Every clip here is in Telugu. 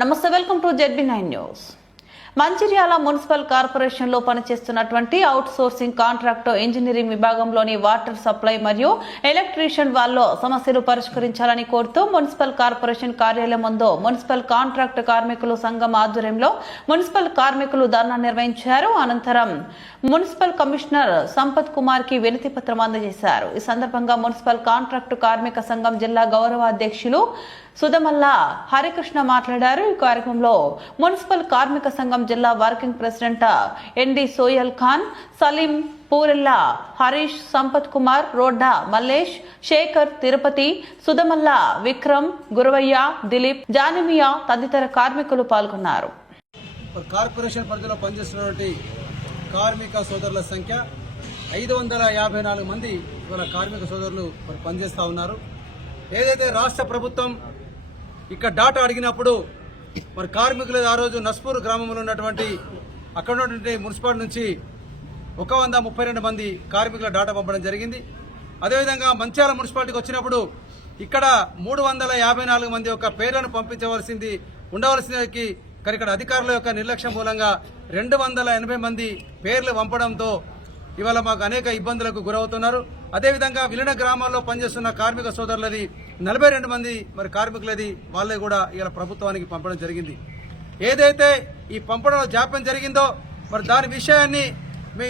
నమస్తే, welcome to ZB9 news. Mancherial municipal corporation లో పనిచేస్తున్నటువంటి అవుట్ సోర్సింగ్ కాంట్రాక్టు ఇంజనీరింగ్ విభాగంలోని వాటర్ సప్లై మరియు ఎలక్ట్రీషియన్ వాళ్ళ సమస్యలు పరిష్కరించాలని కోరుతూ మున్సిపల్ కార్పొరేషన్ కార్యాలయం ముందు మున్సిపల్ కాంట్రాక్టు కార్మికులు సంఘం ఆధ్వర్యంలో మున్సిపల్ కార్మికులు ధర్నా నిర్వహించారు. అనంతరం మున్సిపల్ కమిషనర్ సంపత్ కుమార్ కి వినతి పత్రం అందజేశారు. ఈ సందర్భంగా మున్సిపల్ కాంట్రాక్టు కార్మిక సంఘం జిల్లా గౌరవ అధ్యక్షులు సుధమల్ల హరికృష్ణ మాట్లాడారు. ఈ కార్యక్రమంలో మున్సిపల్ కార్మిక సంఘం జిల్లా working president ND Soyal Khan, Saleem, Purella, Harish, Sampath Kumar, Rodda, Mallesh, Shekar, Tirupati, Sudhamalla, Vikram, Guravaiah, Dileep, Janimiya తదితర కార్మికులు పాల్గొన్నారు. కార్పొరేషన్ పరిధిలో పనిచేస్తున్నటువంటి కార్మిక సోదరుల సంఖ్య 554 మంది ఇవాళ కార్మిక సోదరులు పనిచేస్తూ ఉన్నారు. ఏదైతే రాష్ట్ర ప్రభుత్వం ఇక్కడ డాటా అడిగినప్పుడు మరి కార్మికులు ఆ రోజు నస్పూర్ గ్రామంలో ఉన్నటువంటి అక్కడ ఉన్నటువంటి మున్సిపాలిటీ నుంచి 132 మంది కార్మికుల డాటా పంపడం జరిగింది. అదేవిధంగా మంచిర్యాల మున్సిపాలిటీకి వచ్చినప్పుడు ఇక్కడ 354 మంది యొక్క పేర్లను పంపించవలసింది ఉండవలసిందికి ఇక్కడ అధికారుల యొక్క నిర్లక్ష్యం మూలంగా 280 మంది పేర్లు పంపడంతో ఇవాళ మాకు అనేక ఇబ్బందులకు గురవుతున్నారు. అదేవిధంగా విలీన గ్రామాల్లో పనిచేస్తున్న కార్మిక సోదరులది 42 మంది మరి కార్మికులది వాళ్ళే కూడా ఇవాళ ప్రభుత్వానికి పంపడం జరిగింది. ఏదైతే ఈ పంపడంలో జాప్యం జరిగిందో మరి దాని విషయాన్ని మీ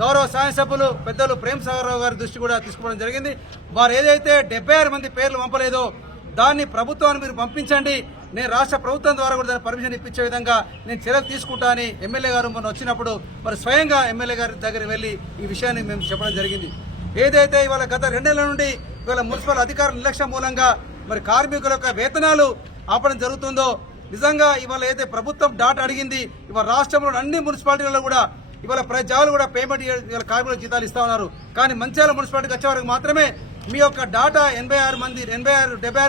గౌరవ శాసనసభ్యులు పెద్దలు ప్రేమ్ సాగర్ రావు గారి దృష్టి కూడా తీసుకోవడం జరిగింది. వారు ఏదైతే 76 మంది పేర్లు పంపలేదో దాన్ని ప్రభుత్వాన్ని మీరు పంపించండి, నేను రాష్ట్ర ప్రభుత్వం ద్వారా కూడా దాన్ని పర్మిషన్ ఇప్పించే విధంగా నేను చర్యలు తీసుకుంటా అని ఎమ్మెల్యే గారు మొన్న వచ్చినప్పుడు మరి స్వయంగా ఎమ్మెల్యే గారి దగ్గరికి వెళ్లి ఈ విషయాన్ని మేము చెప్పడం జరిగింది. ఏదైతే ఇవాళ గత 2 నెలల నుండి ఇవాళ మున్సిపల్ అధికారుల నిర్లక్ష్యం మూలంగా మరి కార్మికుల యొక్క వేతనాలు ఆపడం జరుగుతుందో నిజంగా ఇవాళ అయితే ప్రభుత్వం డాటా అడిగింది. ఇవాళ రాష్ట్రంలో అన్ని మున్సిపాలిటీలలో కూడా ఇవాళ ప్రజలు కూడా పేమెంట్ ఇవాళ కార్మికుల జీతాలు ఇస్తా ఉన్నారు. కానీ మంచిర్యాల మున్సిపాలిటీకి వచ్చే వరకు మాత్రమే మీ యొక్క డాటా 76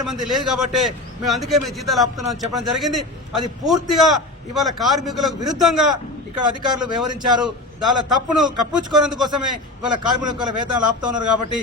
మంది లేదు కాబట్టి మేము అందుకే మీ జీతాలు ఆపుతున్నామని చెప్పడం జరిగింది. అది పూర్తిగా ఇవాళ కార్మికులకు విరుద్ధంగా ఇక్కడ అధికారులు వ్యవహరించారు. వాళ్ళ తప్పును కప్పించుకోవడందుకోసమే ఇవాళ కార్మికుల వేతనాలు ఆపుతా ఉన్నారు. కాబట్టి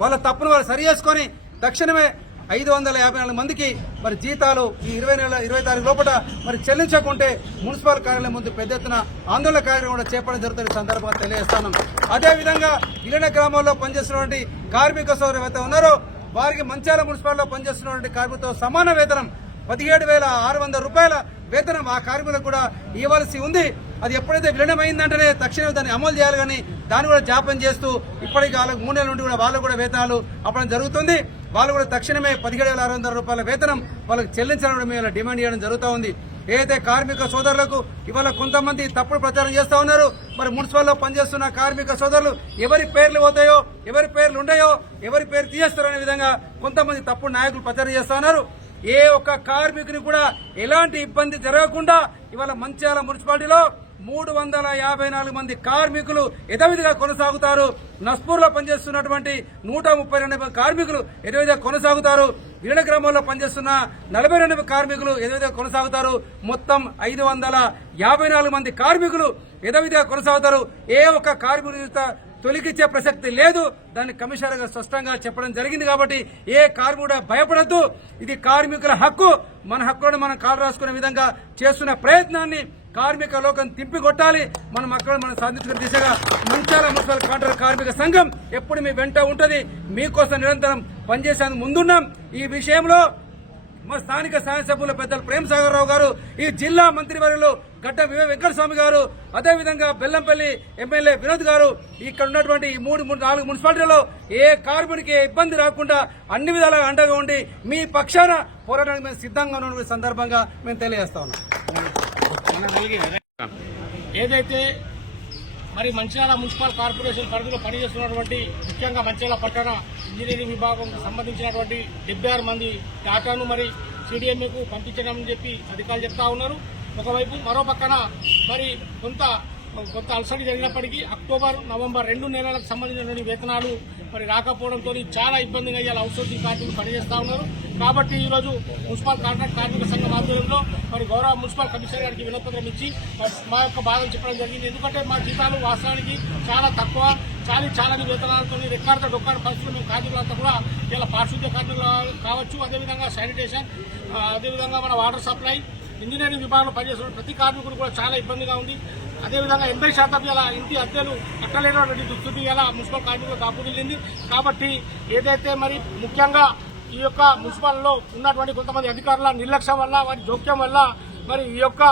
వాళ్ళ తప్పును వాళ్ళు సరి చేసుకొని తక్షణమే 554 మందికి మరి జీతాలు ఈ 20 తారీఖు లోపల మరి చెల్లించకుంటే మున్సిపల్ కార్యాలయం ముందు పెద్ద ఎత్తున ఆందోళన కార్యక్రమం కూడా చేపట్టడం జరుగుతున్న సందర్భంగా తెలియజేస్తున్నాం. అదేవిధంగా విలీన గ్రామాల్లో పనిచేస్తున్నటువంటి కార్మిక సోదరులు ఎవరైతే ఉన్నారో వారికి మంచిర్యాల మున్సిపాలిటీలో పనిచేస్తున్నటువంటి కార్మికులతో సమాన వేతనం 17,600 రూపాయల వేతనం ఆ కార్మికులకు కూడా ఇవ్వాల్సి ఉంది. అది ఎప్పుడైతే విలీనమైందంటేనే తక్షణమే దాన్ని అమలు చేయాలి. కానీ దాన్ని కూడా జాప్యం చేస్తూ ఇప్పటికీ వాళ్ళకి 3 నెలల నుండి కూడా వాళ్ళు కూడా వేతనాలు అప్పడం జరుగుతుంది. వాళ్ళు కూడా తక్షణమే 17,600 రూపాయల వేతనం వాళ్ళకి చెల్లించాలని మేము డిమాండ్ చేయడం జరుగుతూ ఉంది. ఏదైతే కార్మిక సోదరులకు ఇవాళ కొంతమంది తప్పుడు ప్రచారం చేస్తా ఉన్నారు. మరి మున్సిపల్లో పనిచేస్తున్న కార్మిక సోదరులు ఎవరి పేర్లు పోతాయో, ఎవరి పేర్లు ఉన్నాయో, ఎవరి పేరు తీయేస్తారో అనే విధంగా కొంతమంది తప్పుడు నాయకులు ప్రచారం చేస్తా ఉన్నారు. ఏ ఒక్క కార్మికుని కూడా ఎలాంటి ఇబ్బంది జరగకుండా ఇవాళ మంచిర్యాల మున్సిపాలిటీలో 354 మంది కార్మికులు యథావిధిగా కొనసాగుతారు. నస్పూర్లో పనిచేస్తున్నటువంటి 132 కార్మికులు యథావిధిగా కొనసాగుతారు. విలీన గ్రామంలో పనిచేస్తున్న 42 కార్మికులు యథావిధిగా కొనసాగుతారు. మొత్తం 554 మంది కార్మికులు యథావిధిగా కొనసాగుతారు. ఏ ఒక్క కార్మికులు తొలగించే ప్రసక్తి లేదు. దాన్ని కమిషనర్ గారు స్పష్టంగా చెప్పడం జరిగింది. కాబట్టి ఏ కార్మికుడు భయపడద్దు. ఇది కార్మికుల హక్కు. మన హక్కులను మనం కాలు రాసుకునే విధంగా చేస్తున్న ప్రయత్నాన్ని కార్మిక లోకం తిప్పికొట్టాలి. మనం అక్కడ మనం సాధించుకునే దిశగా మంచిర్యాల మున్సిపల్ కాంట్రాక్ట్ కార్మిక సంఘం ఎప్పుడు మీ వెంట ఉంటది. మీకోసం నిరంతరం పనిచేసేందుకు ముందున్నాం. ఈ విషయంలో మా స్థానిక శాసనసభ్యుల పెద్దలు ప్రేమ్ సాగర్ రావు గారు, ఈ జిల్లా మంత్రివర్యులు గడ్డ వెంకటస్వామి గారు, అదేవిధంగా బెల్లంపల్లి ఎమ్మెల్యే వినోద్ గారు ఇక్కడ ఉన్నటువంటి ఈ 4 మున్సిపాలిటీలలో ఏ కార్మికుడికి ఇబ్బంది రాకుండా అన్ని విధాలుగా అండగా ఉండి మీ పక్షాన పోరాటానికి మేము సిద్ధంగా ఉన్న సందర్భంగా మేము తెలియజేస్తా ఉన్నాం. ఏదైతే మరి మంచిర్యాల మున్సిపల్ కార్పొరేషన్ పరిధిలో పనిచేస్తున్నటువంటి ముఖ్యంగా మంచిర్యాల పట్టణ ఇంజనీరింగ్ విభాగంకు సంబంధించినటువంటి 76 మంది డాటాను మరి CDMAకు పంపించడం చెప్పి అధికారులు చెప్తా ఉన్నారు. ఒకవైపు మరో పక్కన మరి కొంత కొంత అలసట జరిగినప్పటికీ అక్టోబర్ నవంబర్ 2 నెలలకు సంబంధించిన వేతనాలు మరి రాకపోవడంతో చాలా ఇబ్బందిగా ఇవాళ అవుట్సోర్సింగ్ కార్మికులు పనిచేస్తా ఉన్నారు. కాబట్టి ఈరోజు మున్సిపల్ కాంట్రాక్ట్ కార్మిక సంఘం ఆధ్వర్యంలో మరి గౌరవ మున్సిపల్ కమిషనర్ గారికి వినతిపత్రం ఇచ్చి మా యొక్క బాధలు చెప్పడం జరిగింది. ఎందుకంటే మా జీతాలు వాస్తవానికి చాలా తక్కువ, చాలని వేతనాలతో రెక్కాడితో డొక్కాడ పరిస్థితులు మేము కార్మికులంతా కూడా ఇలా పారిశుద్ధ్య కార్మికులు కావచ్చు, అదేవిధంగా శానిటేషన్, అదేవిధంగా మన వాటర్ సప్లై, ఇంజనీరింగ్ విభాగంలో పనిచేస్తున్న ప్రతి కార్మికుడు కూడా చాలా ఇబ్బందిగా ఉంది. అదేవిధంగా 80% ఇలా ఇంటి అద్దెలు కట్టలేనటువంటి దుస్థితి ఇలా మున్సిపల్ కార్మికులు దాపుదిల్లింది. కాబట్టి ఏదైతే మరి ముఖ్యంగా ఈ యొక్క మున్సిపల్లో ఉన్నటువంటి కొంతమంది అధికారుల నిర్లక్ష్యం వల్ల, వారి జోక్యం వల్ల మరి ఈ యొక్క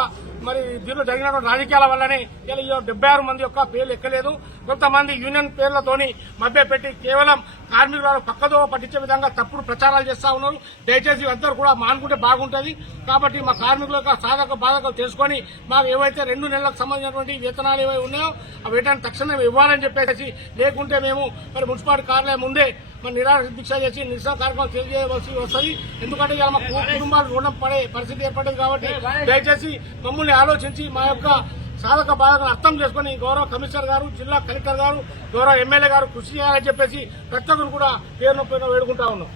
మరి దీనిలో జరిగినటువంటి రాజకీయాల వల్లనే ఇలా 76 మంది యొక్క పేర్లు ఎక్కలేదు. కొంతమంది యూనియన్ పేర్లతోని మభ్యపెట్టి కేవలం కార్మికులను పక్కదో పట్టించే విధంగా తప్పుడు ప్రచారాలు చేస్తా ఉన్నారు. దయచేసి అందరూ కూడా మానుకుంటే బాగుంటుంది. కాబట్టి మా కార్మికుల యొక్క సాధక బాధకాలు తెలుసుకొని మాకు ఏవైతే 2 నెలలకు సంబంధించినటువంటి వేతనాలు ఏవై ఉన్నాయో ఆ వేతనాన్ని తక్షణం ఇవ్వాలని చెప్పేసి, లేకుంటే మేము మరి మున్సిపాలిటీ కార్యాలయం ముందే మరి నిరాహార దీక్ష చేసి నిరసన కార్యక్రమం తెలియజేయవలసి వస్తుంది. ఎందుకంటే ఇలా మా కుటుంబాలు రుణం పడే పరిస్థితి ఏర్పడింది. కాబట్టి దయచేసి మమ్మల్ని ఆలోచించి మా యొక్క సాధక బాధలను అర్థం చేసుకుని గౌరవ కమిషనర్ గారు, జిల్లా కలెక్టర్ గారు, గౌరవ ఎమ్మెల్యే గారు కృషి చేయాలని చెప్పేసి ప్రతి ఒక్కరు కూడా పేరున వేడుకుంటా ఉన్నాం.